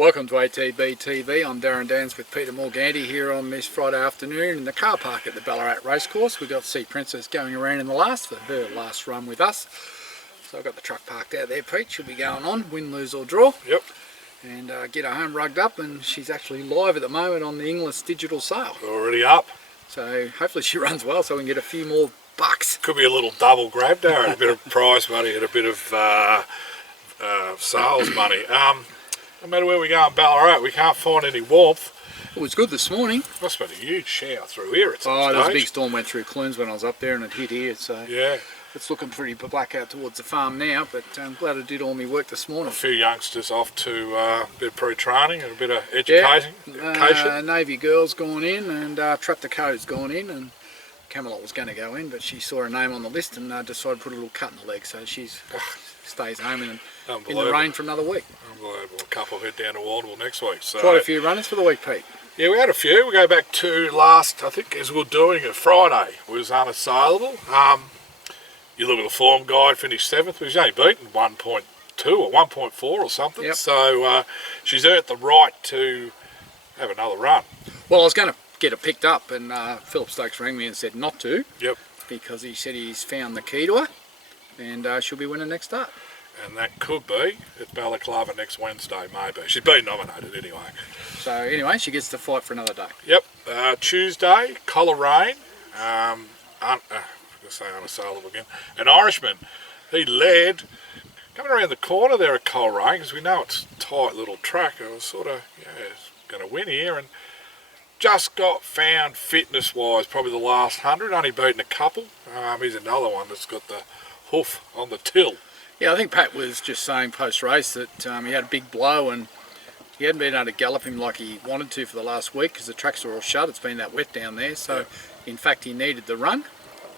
Welcome to ATB TV. I'm Darren Dans with Peter Morganti here on this Friday afternoon in the car park at the Ballarat Racecourse. We've got Sea Princess going around in the last for her last run with us. So I've got the truck parked out there, Pete. She'll be going on, win, lose or draw. Yep. And get her home rugged up, and she's actually live at the moment on the English digital sale. Already up. So hopefully she runs well so we can get a few more bucks. Could be a little double grab, Darren. A bit of prize money and a bit of sales money. No matter where we go in Ballarat, we can't find any warmth. It was good this morning. Must have been a huge shower through here at some there was a big stage. storm went through Clunes when I was up there and it hit here. So Yeah. it's looking pretty black out towards the farm now, but I'm glad I did all my work this morning. A few youngsters off to a bit of pre-training and a bit of education. Navy girl's gone in and Trap the Code's gone in, and Camelot was going to go in, but she saw her name on the list and decided to put a little cut in the leg, so she stays home in the rain for another week. Unbelievable. A couple head down to Wardwell next week. So quite a few runners for the week, Pete. yeah, we had a few. We go back to last, I think, as we were doing it Friday, was unassailable. You look at the form guide, finished 7th. He's only beaten 1.2 or 1.4 or something. Yep. So she's earned the right to have another run. Well, I was going to get her picked up, and Philip Stokes rang me and said not to. Yep. Because he said he's found the key to her, and she'll be winning next start. And that could be at Balaclava next Wednesday, maybe. She's been nominated anyway. So anyway, she gets to fight for another day. Yep. Tuesday, Coleraine. I'm going to say unassailable again. An Irishman. He led. Coming around the corner there at Coleraine, because we know it's a tight little track. I was sort of, going to win here, and just got found fitness-wise, probably the last 100. Only beaten a couple. He's another one that's got the hoof on the till. Yeah, I think Pat was just saying post-race that he had a big blow and he hadn't been able to gallop him like he wanted to for the last week because the tracks are all shut. It's been that wet down there, so in fact he needed the run,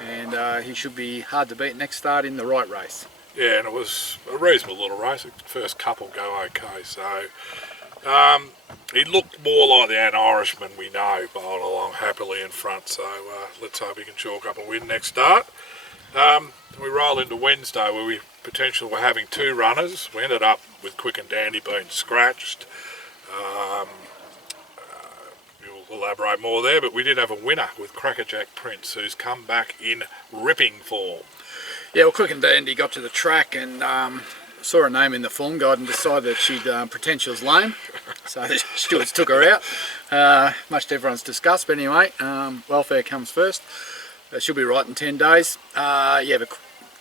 and he should be hard to beat next start in the right race. Yeah, and it was a reasonable little race. The first couple go okay, so he looked more like the Irishman we know, bowled along happily in front, so let's hope he can chalk up a win next start. We roll into Wednesday where we potentially were having 2 runners. We ended up with Quick and Dandy being scratched. We'll elaborate more there, but we did have a winner with Crackerjack Prince, who's come back in ripping form. Yeah, well, Quick and Dandy got to the track and saw her name in the form guide and decided that she'd pretend she was lame. So the stewards took her out, much to everyone's disgust. But anyway, welfare comes first. She'll be right in 10 days. But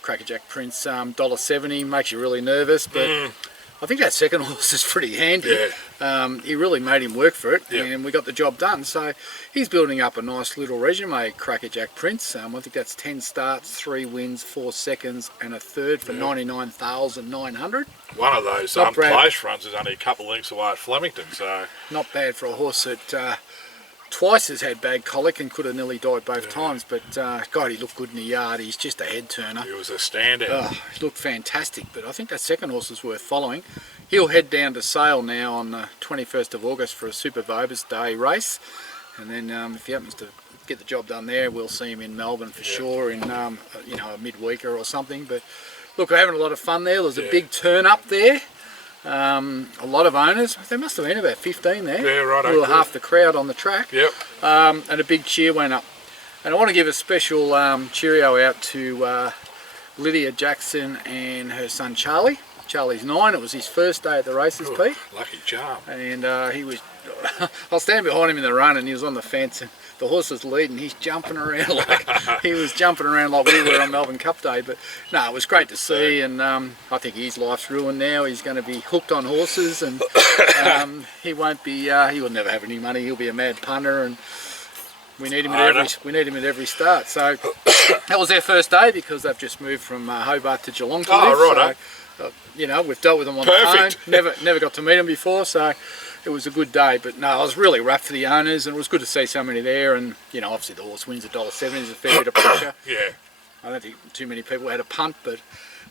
Crackerjack Prince, $1.70 makes you really nervous, but I think that second horse is pretty handy. Yeah. He really made him work for it, and we got the job done. So he's building up a nice little resume, Crackerjack Prince. I think that's 10 starts, 3 wins, 4 seconds, and a third for 99,900. One of those unplaced runs is only a couple of lengths away at Flemington, so not bad for a horse that twice has had bad colic and could have nearly died both times, but God, he looked good in the yard. He's just a head turner. He was a standout. He looked fantastic, but I think that second horse is worth following. He'll head down to Sale now on the 21st of August for a Super Vobis Day race, and then if he happens to get the job done there, we'll see him in Melbourne for sure in a midweeker or something. But look, we're having a lot of fun there. There's a big turn up there. A lot of owners. There must have been about 15 there. Yeah, right. We were half the crowd on the track. Yep. And a big cheer went up. And I want to give a special cheerio out to Lydia Jackson and her son Charlie. Charlie's 9. It was his first day at the races, Pete. Lucky charm. And he was. I'll stand behind him in the run, and he was on the fence. And the horse was leading. He's jumping around he was jumping around like we were on Melbourne Cup Day. But no, it was great to see, and I think his life's ruined now. He's going to be hooked on horses, and he won't be. He will never have any money. He'll be a mad punter, and we need him at every start. So that was their first day because they've just moved from Hobart to Geelong to live. Right. So, we've dealt with them on the phone. Never got to meet them before, so it was a good day. But no, I was really wrapped for the owners, and it was good to see so many there. And obviously the horse wins $1.70 is a fair bit of pressure. Yeah. I don't think too many people had a punt, but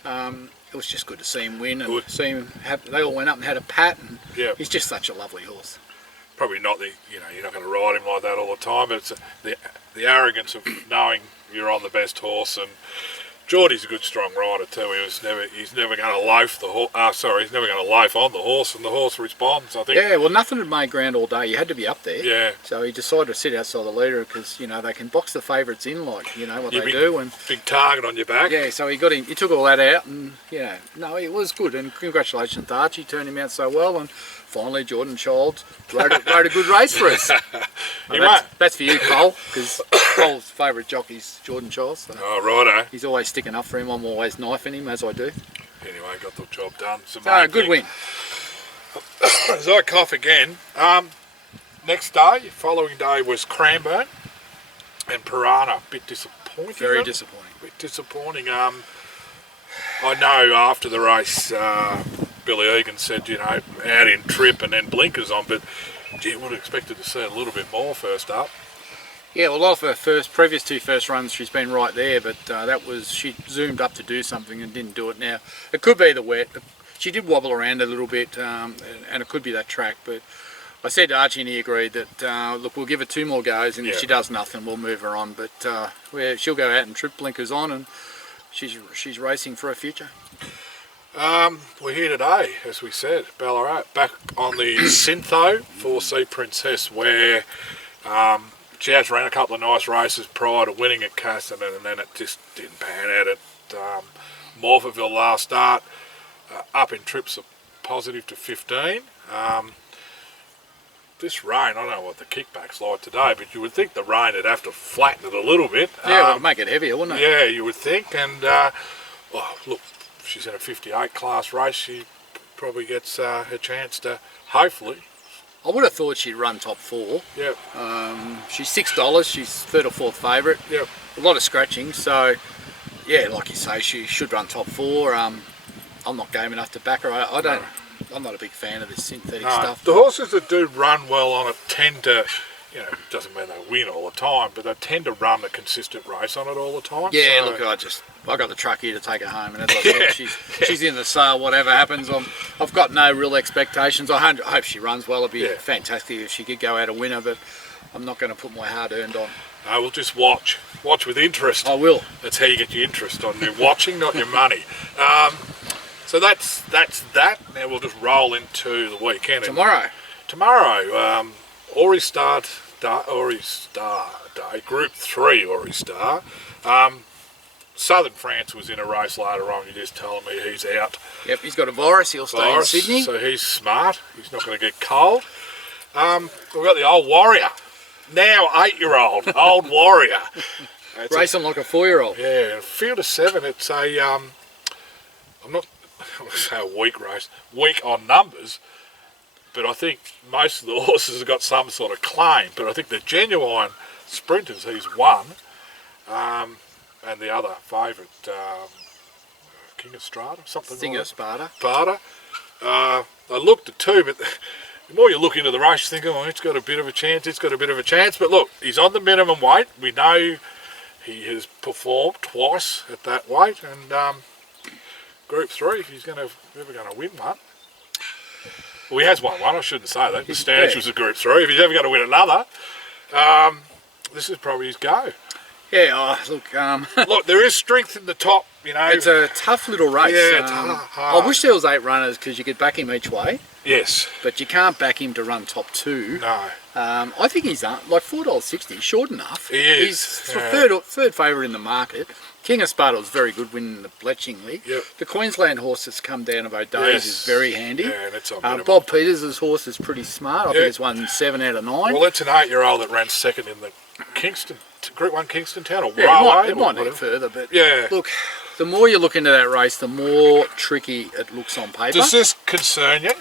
it was just good to see him win and see him they all went up and had a pat, and he's just such a lovely horse. Probably not you're not going to ride him like that all the time, but it's the arrogance of knowing you're on the best horse and Geordie's a good strong rider too. He's never going to loaf the horse. He's never going to loaf on the horse, and the horse responds. I think. Yeah, well, nothing had made ground all day. You had to be up there. Yeah. So he decided to sit outside the leader because they can box the favourites in like what they do, and big target on your back. yeah. So he got him. He took all that out, and no, it was good. And congratulations to Archie, turned him out so well, and finally Jordan Childs rode a good race for us. That's for you, Cole, because Cole's favourite jockey's Jordan Childs. So Oh, righto. he's always sticking up for him. I'm always knifing him, as I do. Anyway, got the job done. So good win. As I cough again, next day, following day was Cranbourne and Piranha. Bit disappointing. Very disappointing. Bit disappointing. I know after the race, Billy Egan said, out in trip and then blinkers on, but gee, would have expected to see a little bit more first up. Yeah, well, a lot of her previous two first runs, she's been right there, but she zoomed up to do something and didn't do it. Now, it could be the wet. She did wobble around a little bit, and it could be that track, but I said to Archie and he agreed that, look, we'll give her 2 more goes, and if she does nothing, we'll move her on, but she'll go out and trip blinkers on, and she's racing for her future. We're here today, as we said, Ballarat, back on the Syntho 4C Princess, where she has ran a couple of nice races prior to winning at Caston, and then it just didn't pan out at Morphettville last start. Up in trips of positive to 15. This rain, I don't know what the kickback's like today, but you would think the rain would have to flatten it a little bit. Yeah, it would make it heavier, wouldn't it? Yeah, you would think. And look, she's in a 58 class race. She probably gets her chance to, hopefully. I would have thought she'd run top 4. Yep. She's $6. She's 3rd or 4th favourite. Yep. A lot of scratching, so yeah, like you say, she should run top 4. I'm not game enough to back her. I'm not a big fan of this synthetic stuff. The horses that do run well on it tend to, it doesn't mean they win all the time, but they tend to run a consistent race on it all the time. Yeah, so, look, I got the truck here to take her home, and as I said, she's in the sale. Whatever happens, I've got no real expectations. I hope she runs well. It'd be fantastic if she could go out a winner, but I'm not going to put my hard-earned on. No, we'll just watch with interest. I will. That's how you get your interest on your watching, not your money. So that's that. Now we'll just roll into the weekend. Tomorrow, Ori Star Day, Group 3 Ori Star. Southern France was in a race later on. You're just telling me he's out. Yep, he's got a virus. He'll stay in Sydney. So he's smart. He's not going to get cold. We've got the old Warrior. Now 8-year-old, old Warrior. Racing like a 4-year-old. Yeah, field of 7. It's a, I'm not going to say a weak race, weak on numbers, but I think most of the horses have got some sort of claim. But I think the genuine sprinters, he's won, and the other favourite, King of Strata, something Singer like Sparta. Sparta. I looked at 2, but the more you look into the race, you think, oh, it's got a bit of a chance, But look, he's on the minimum weight. We know he has performed twice at that weight, and Group 3, if he's ever going to win one. Well, he has won one, I shouldn't say that. The Stanage was a Group 3. If he's ever going to win another, this is probably his go. Yeah, Look, there is strength in the top, It's a tough little race. Yeah, it's hard. I wish there was 8 runners because you could back him each way. Yes. But you can't back him to run top 2. No. I think he's like $4.60, short enough. He is. He's third favourite in the market. King of Sparta was very good winning the Bletchingley. Yep. The Queensland horse that's come down of O'Days is very handy. Yeah, that's on Bob Peters' horse is pretty smart. I think it's won 7 out of 9. Well, it's an 8-year-old that ran second in the Kingston, Group 1 Kingston Town, or it might need further, but look, the more you look into that race, the more tricky it looks on paper. Does this concern you?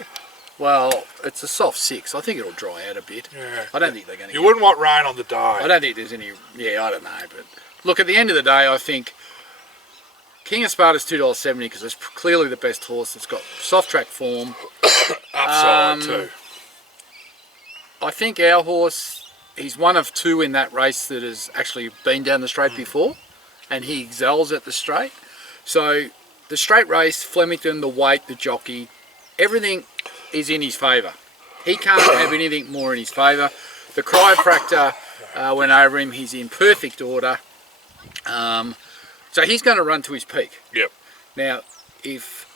Well, it's a soft 6. I think it'll dry out a bit. Yeah. I don't think they're going to. You wouldn't want rain on the day. I don't think there's any. Yeah, I don't know, but look, at the end of the day, I think King of Sparta's $2.70 because it's clearly the best horse. It's got soft track form. Upside too. I think our horse, he's one of 2 in that race that has actually been down the straight before, and he excels at the straight. So the straight race, Flemington, the weight, the jockey, everything is in his favour. He can't have anything more in his favour. The chiropractor went over him. He's in perfect order. So he's going to run to his peak. Yep. Now, if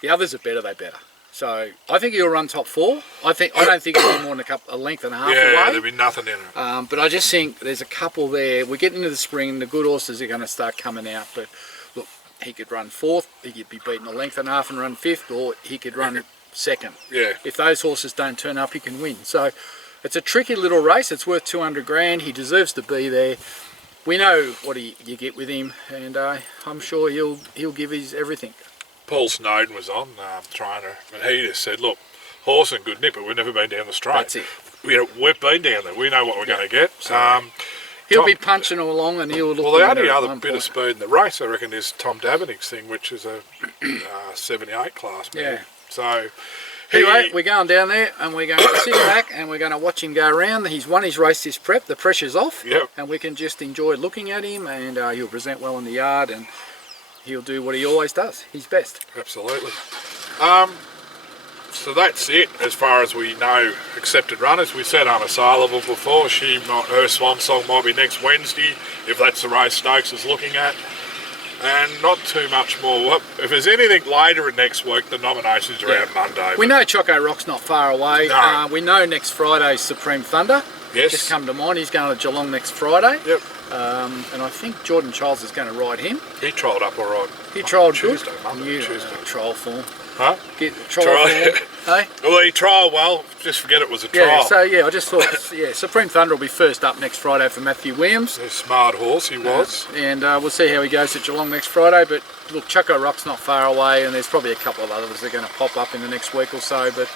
the others are better, they're better. So I think he'll run top 4. I don't think it'll be more than a length and a half away. Yeah, there'll be nothing in it. But I just think there's a couple there. We're getting into the spring. The good horses are going to start coming out. But look, he could run 4th. He could be beaten a length and a half and run 5th, or he could run 2nd. Yeah. If those horses don't turn up, he can win. So it's a tricky little race. It's worth 200 grand. He deserves to be there. We know what you get with him, and I'm sure he'll give his everything. Paul Snowden was on trainer, and he just said, look, horse and good nip, but we've never been down the straight. That's it. We've been down there. We know what we're going to get. He'll be punching along, and he'll look. Well, the only other bit of speed in the race, I reckon, is Tom Davening's thing, which is a 78 class man. Yeah. So anyway, we're going down there, and we're going to sit back, and we're going to watch him go around. He's won his race, this prep. The pressure's off. Yep. And we can just enjoy looking at him, and he'll present well in the yard, and he'll do what he always does. He's best. Absolutely. So that's it as far as we know. Accepted runners. We said unassailable before. Her swan song might be next Wednesday, if that's the race Stokes is looking at. And not too much more. If there's anything later in next week, the nominations are out Monday. We know Choco Rock's not far away. No. We know next Friday's Supreme Thunder. Yes. Just come to mind. He's going to Geelong next Friday. Yep. And I think Jordan Childs is going to ride him. He trialled up all right. He trialled Tuesday, good. Monday, Tuesday. Trial form. Huh? Get trial form. Hey? Well, he trialled well. Just forget it was a trial. Yeah, so I just thought, Supreme Thunder will be first up next Friday for Matthew Williams. A smart horse he was. And we'll see how he goes at Geelong next Friday. But look, Choco Rock's not far away, and there's probably a couple of others that are going to pop up in the next week or so. But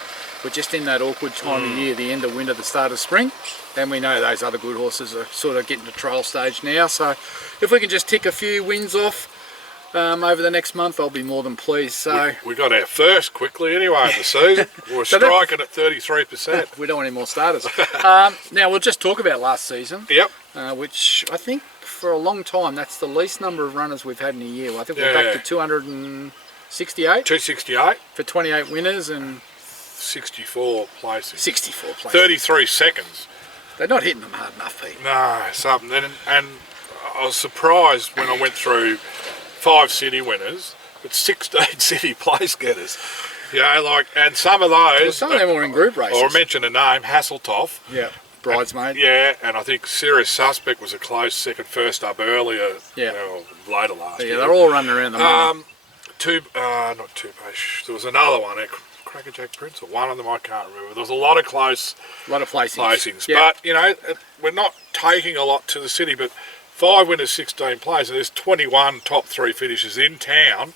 we're just in that awkward time of year, the end of winter, the start of spring. And we know those other good horses are sort of getting to trial stage now. So if we can just tick a few wins off over the next month, I'll be more than pleased. So we got our first quickly anyway of the season. We're striking at 33%. We don't want any more starters. Now we'll just talk about last season. Yep. Which I think for a long time that's the least number of runners we've had in a year. I think we're back to 268. 268 for 28 winners and 64 places. 64 places. 33 seconds. They're not hitting them hard enough, Pete. No, something. And I was surprised when I went through 5 city winners, but 16 city place getters. And some of those. Well, some of them were in group races. I'll mention a name, Hasseltoff. Yeah, bridesmaid. And I think Serious Suspect was a close second, first up earlier. Yeah. Later last year. Yeah, they're all running around the morning. Not Two-Pace. There was another one. Crackerjack Prince, or one of them, I can't remember. There was a lot of placings. Yeah. But we're not taking a lot to the city. But 5 winners, 16 plays, and there's 21 top 3 finishes in town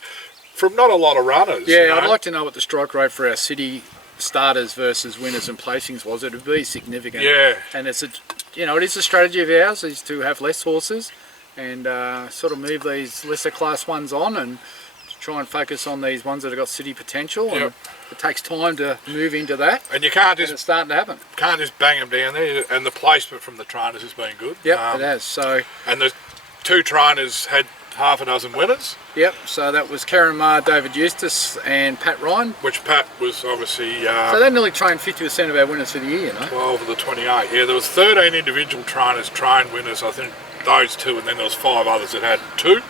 from not a lot of runners. Yeah, I'd like to know what the strike rate for our city starters versus winners and placings was. It would be significant. Yeah. And it is a strategy of ours is to have less horses and sort of move these lesser class ones on and try and focus on these ones that have got city potential. Yep. And it takes time to move into that. And you can't just it's starting to happen. Can't just bang them down there. And the placement from the trainers has been good. Yep, it has. So. And the 2 trainers had half a dozen winners. Yep. So that was Karen Marr, David Eustace, and Pat Ryan. Which Pat was obviously. So they nearly trained 50% of our winners for the year, 12 of the 28. Yeah, there was 13 individual trainers trained winners. I think those 2, and then there was 5 others that had 2.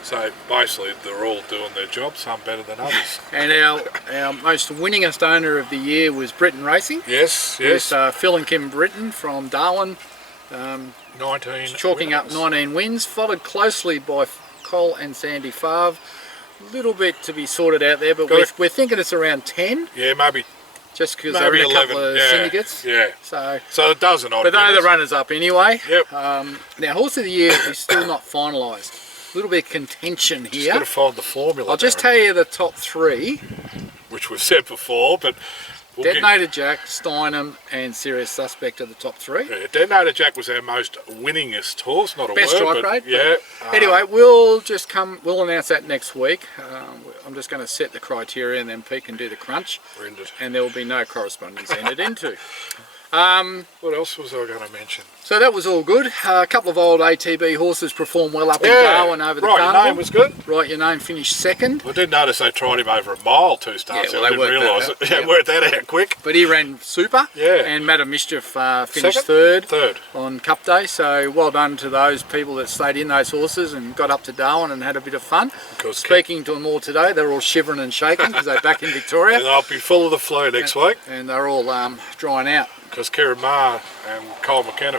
So basically, they're all doing their job, some better than others. And our most winningest owner of the year was Britton Racing. Yes. With Phil and Kim Britton from Darwin. 19 chalking winners. up 19 wins, followed closely by Cole and Sandy Favre. A little bit to be sorted out there, but we're thinking it's around 10. Yeah, maybe. Just because they're in a 11, couple of syndicates. Yeah. So it does an odd. But they're the runners up anyway. Yep. Now, Horse of the Year is still not finalised. A little bit of contention here. Just got to find the formula. I'll just tell you the top 3. Which we've said before, but... Detonator Jack, Steinem, and Serious Suspect are the top 3. Yeah, Detonator Jack was our most winningest horse, not a best word, strike rate. Yeah. Anyway, we'll announce that next week. I'm just going to set the criteria and then Pete can do the crunch. And there will be no correspondence entered into. What else was I going to mention? So that was all good. A couple of old ATB horses performed well up in Yeah, Darwin over the Right carnival. Your Name was good. Right Your Name finished second. I did notice they tried him over a mile 2 starts. Yeah, well, I they didn't worked that realise out. it. Yeah, Yeah. worked that out quick. But he ran super. Yeah. And Madam Mischief finished Second? third Third. on Cup Day. So well done to those people that stayed in those horses and got up to Darwin and had a bit of fun. Because Speaking to them all today, they're all shivering and shaking because they're back in Victoria. I'll be full of the flu next week. And they're all drying out. Because Kieran Maher and Cole McKenna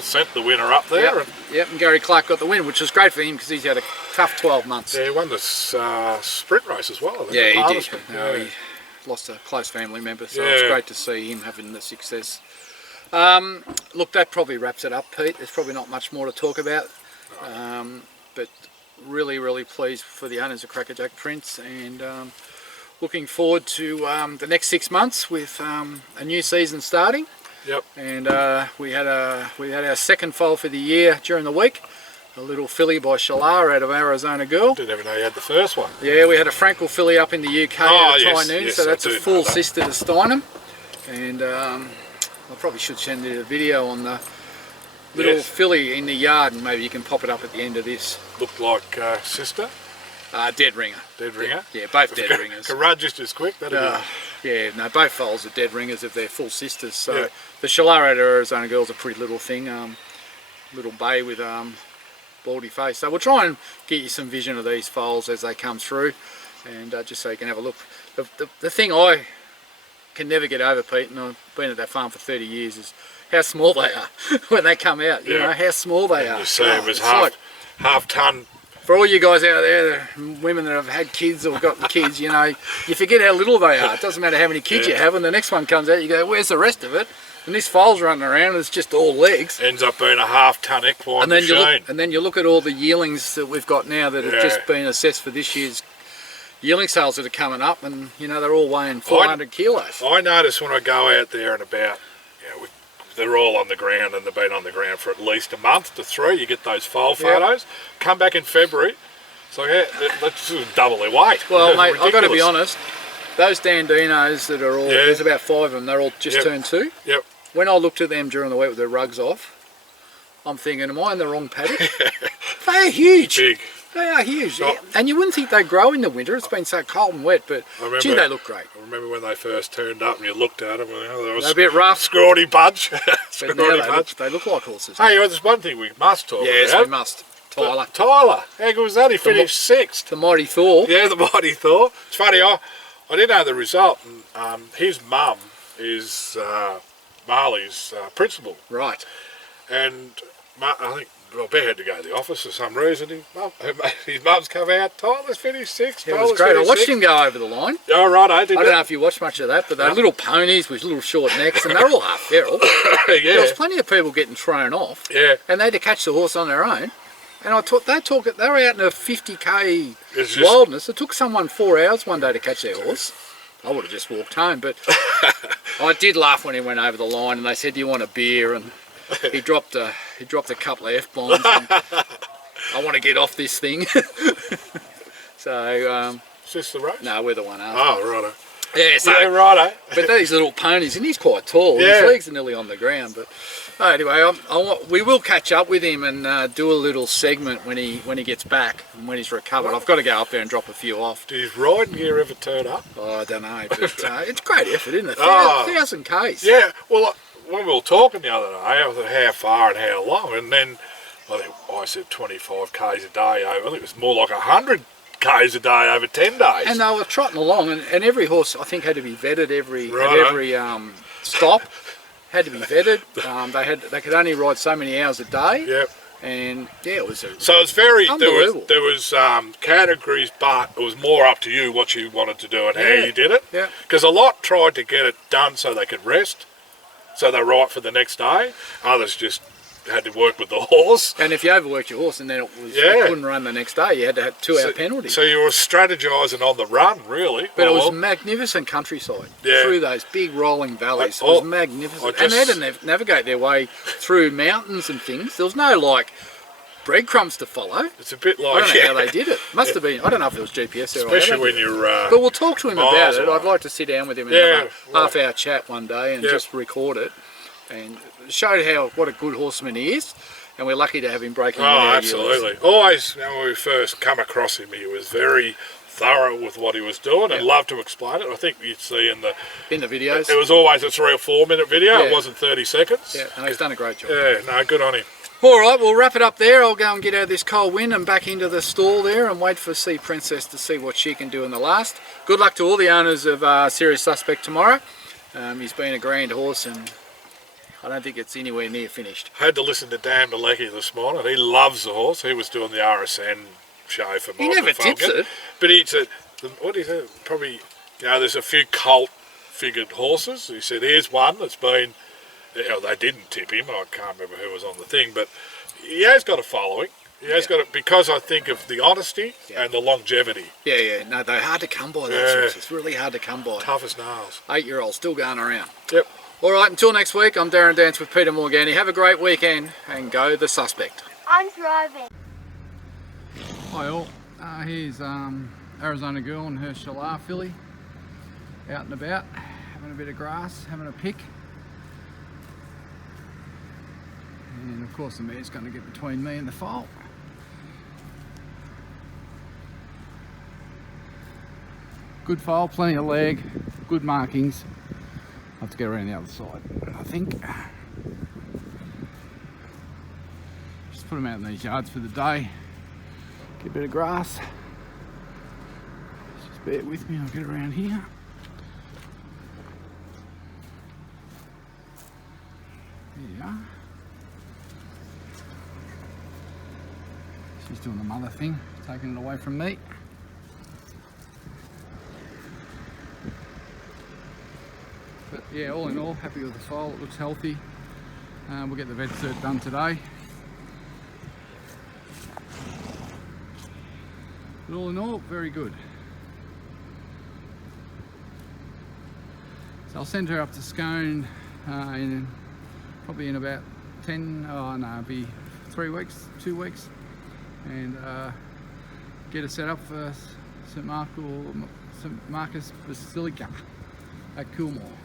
sent the winner up there. Yep, yep, and Gary Clark got the win, which was great for him because he's had a tough 12 months. Yeah, he won the sprint race as well, I think. Yeah, the he harvest did. sprint. No, Yeah. he lost a close family member, so Yeah. it's great to see him having the success. Look, that probably wraps it up, Pete. There's probably not much more to talk about, but really, really pleased for the owners of Crackerjack Prince, and looking forward to the next 6 months with a new season starting. Yep. And we had our second foal for the year during the week. A little filly by Shalar out of Arizona Girl. Didn't even know you had the first one. Yeah, we had a Frankel filly up in the UK Oh, at yes, Tynoon, yes, so I that's do a know full that. sister to Steinem. And I probably should send you a video on the little Yes. filly in the yard, and maybe you can pop it up at the end of this. Looked like sister, Dead ringer. dead ringer. Yeah, both dead ringers. Run just as quick. That'd Yeah, no, both foals are dead ringers if they're full sisters. So Yeah. the Shalar out of Arizona Girl's a pretty little thing, little bay with baldy face. So we'll try and get you some vision of these foals as they come through, and just so you can have a look. The thing I can never get over, Pete, and I've been at that farm for 30 years, is how small they are when they come out. You Yeah. know how small they are. You see it was It's half ton. for all you guys out there, the women that have had kids or got kids, you know, you forget how little they are. It doesn't matter how many kids you have, and the next one comes out, you go, where's the rest of it? And this foal's running around, it's just all legs. Ends up being a half ton equine And then machine. you look at all the yearlings that we've got now that have Yeah. just been assessed for this year's yearling sales that are coming up, and you know they're all weighing 400 kilos. I notice when I go out there and about, they're all on the ground, and they've been on the ground for at least a month to 3. You get those foal photos. Come back in February. It's like, let's just double their weight. Well, mate, I've got to be Ridiculous. honest. Those Dandinos that are all, there's about 5 of them, they're all just Yep. turned 2. Yep. When I looked at them during the week with their rugs off, I'm thinking, am I in the wrong paddock? They are huge. Big. They are huge. Oh. And you wouldn't think they grow in the winter. It's been so cold and wet, but I remember- gee, they look great. I remember when they first turned up and you looked at them, they were They're a bit rough, scrawny bunch. but now Scrawny bunch. they look like horses. Hey, there's one thing we must talk Yes, about. we must. Tyler, Tyler. How good was that? He finished 6th. the mighty Thor. Yeah, the mighty Thor. It's funny, I didn't know the result. And, his mum is Marley's principal. Right. And I think Bear had to go to the office for some reason. His mum's come out. Tyler's finished 6th. It was great. I watched him go over the line. Oh, right, I I don't know if you watched much of that, but they're little ponies with little short necks, and they're all half feral. There Yeah, was plenty of people getting thrown off, yeah. and they had to catch the horse on their own. And they were out in a 50k It's just- wilderness. It took someone 4 hours one day to catch their horse. I would have just walked home, but I did laugh when he went over the line, and they said, "Do you want a beer?" And he dropped a couple of f-bombs. And, I want to get off this thing. So Is this the race? no, we're the one after. Oh, righto. Yeah, so Yeah, righto. but these little ponies, and he's quite tall. Yeah. His legs are nearly on the ground. But anyway, we will catch up with him and do a little segment when he gets back and when he's recovered. I've got to go up there and drop a few off. Did his riding gear ever turn up? Oh, I don't know, but it's great effort, isn't it? Oh. 1,000 Ks. Yeah, well, when we were talking the other day, I thought how far and how long, and then I said 25 Ks a day over. I think it was more like 100 Ks a day over 10 days. And they were trotting along, and every horse I think had to be vetted at Righto. every stop. Had to be vetted. They could only ride so many hours a day. Yep. And yeah, it was So it's very Unbelievable. there was categories, but it was more up to you what you wanted to do and how Yeah. you did it. Yeah. Because a lot tried to get it done so they could rest, so they're right for the next day. Others just had to work with the horse. And if you overworked your horse and then it Yeah. couldn't run the next day, you had to have 2-hour penalty. So you were strategising on the run, really. But it Well, was magnificent countryside Yeah. through those big rolling valleys. It I- was magnificent. I And they had just- to navigate their way through mountains and things. There was no breadcrumbs to follow. It's a bit I like don't know how they did it. Must have been. I don't know if it was GPS there or especially whatever. when you're. But we'll talk to him about miles it. away. I'd like to sit down with him and have a half-hour chat one day and just record it and show what a good horseman he is. And we're lucky to have him breaking. Oh, absolutely. Always, when we first come across him, he was very thorough with what he was doing and loved to explain it. I think you'd see in the videos. It was always a 3 or 4 minute video. Yeah. It wasn't 30 seconds. Yeah, and he's done a great job. Yeah, no, good on him. All right, we'll wrap it up there. I'll go and get out of this cold wind and back into the stall there and wait for Sea Princess to see what she can do in the last. Good luck to all the owners of Serious Suspect tomorrow. He's been a grand horse and I don't think it's anywhere near finished. I had to listen to Dan Malecki this morning. He loves the horse. He was doing the RSN show for He never tips it. But he said, what do you say? Probably, there's a few cult-figured horses. He said, here's one that's been, they didn't tip him. I can't remember who was on the thing, but he has got a following. He has got it because I think of the honesty and the longevity. Yeah. No, they're hard to come by, those horses. It's really hard to come by. Tough as nails. 8-year-olds still going around. Yep. All right, until next week, I'm Darren Dance with Peter Morgani. Have a great weekend and go the Suspect. I'm driving. Hi all, here's Arizona Girl and her Shalar filly out and about, having a bit of grass, having a pick. And of course the mare's going to get between me and the foal. Good foal, plenty of leg, good markings. I'll have to get around the other side, I think. Just put them out in these yards for the day. Get a bit of grass. Just bear with me, I'll get around here. There you are. She's doing the mother thing, taking it away from me. But yeah, all in all, happy with the foal. It looks healthy. We'll get the vet cert done today. But all in all, very good. So I'll send her up to Scone probably in about 2 weeks, and get her set up for St. Marcus Basilica at Coolmore.